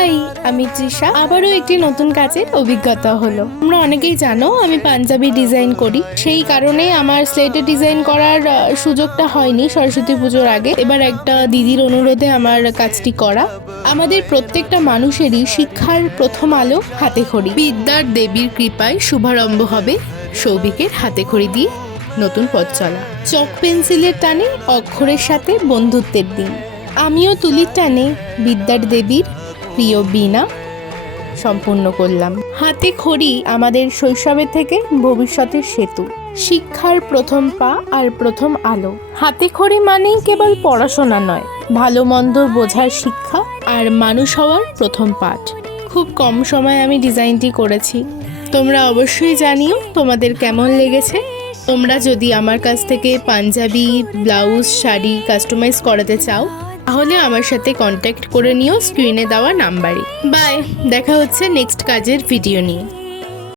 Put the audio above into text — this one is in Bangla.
হাই, আমি তৃষা। আবারও একটি নতুন কাজের অভিজ্ঞতা হলো। তোমরা অনেকেই জানো আমি পাঞ্জাবি ডিজাইন করি, সেই কারণে আমার স্লেটে ডিজাইন করার সুযোগটা হয়নি সরস্বতী পুজোর আগে। এবার একটা দিদির অনুরোধে আমার কাজটি করা। আমাদের প্রত্যেকটা মানুষেরই শিক্ষার প্রথম আলো হাতেখড়ি। বিদ্যার দেবীর কৃপায় শুভারম্ভ হবে সৌভিকের হাতেখড়ি দিয়ে নতুন পথ চলা। চক পেন্সিলের টানে অক্ষরের সাথে বন্ধুত্বের দিন। আমিও তুলির টানে বিদ্যার দেবীর প্রিয় বীণা সম্পূর্ণ করলাম। হাতে খড়ি আমাদের শৈশবের থেকে ভবিষ্যতের সেতু, শিক্ষার প্রথম পা আর প্রথম আলো। হাতে খড়ি মানেই কেবল পড়াশোনা নয়, ভালো মন্দ বোঝার শিক্ষা আর মানুষ হওয়ার প্রথম পাঠ। খুব কম সময়ে আমি ডিজাইনটি করেছি। তোমরা অবশ্যই জানিও তোমাদের কেমন লেগেছে। তোমরা যদি আমার কাছ থেকে পাঞ্জাবি, ব্লাউজ, শাড়ি কাস্টমাইজ করাতে চাও তাহলে আমার সাথে কন্ট্যাক্ট করে নিও স্ক্রিনে দেওয়া নাম্বারে। বাই, দেখা হচ্ছে নেক্সট কাজের ভিডিও নিয়ে।